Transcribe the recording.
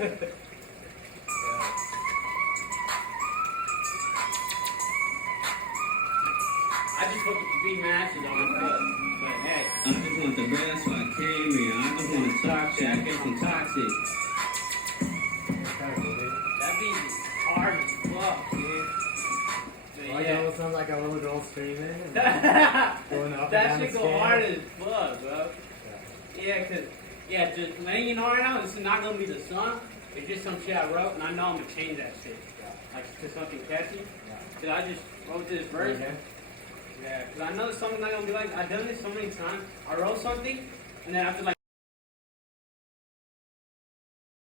I just hope to be matches on it, but hey. I just want the best, so I came here. I just want to talk shit. I came from toxic. That beat is hard as fuck, dude. Like it almost sounds like a little girl screaming. And going up That and down shit the go stairs. hard as fuck, bro. Yeah, just laying it on right now, this is not gonna be the song. It's just some shit I wrote, and I know I'm gonna change that shit. Like to something catchy. Cause I just wrote this verse. Yeah, cause I know something's not gonna be like, I've done this so many times. I wrote something, and then after like